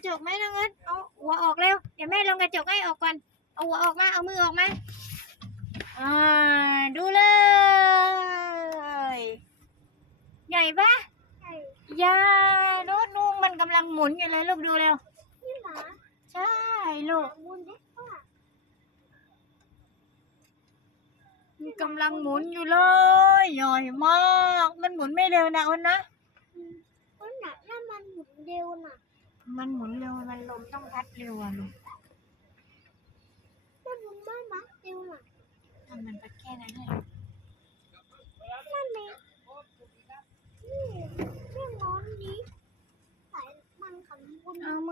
ระจกไหมน้องเอิร์ธเอาหัวออกเร็วเดี๋ยวแม่ลงกระจกให้ออกก่อน เอาหัวออกมา เอามือออกมา อ่า ดูเลย ใหญ่ปะใช่ยาโน้ตนุ่งมันกำลังหมุนอยู่เลยลูกดูเร็ว นี่หมาใช่ลูกวุ้นเล็กกว่ามันกำลังหมุนอยู่เลยใหญ่มาก มันหมุนไม่เร็วนะอ้นนะ เร็วนะมันหมุนเร็ว มันลมต้องพัดเร็วอะลูกมันหมมามัดเร็วน่ะทำมันไปแค่นั้นเลยนั่นไองนี่ไม่งร้อนนี้สายมันขันบนเอาม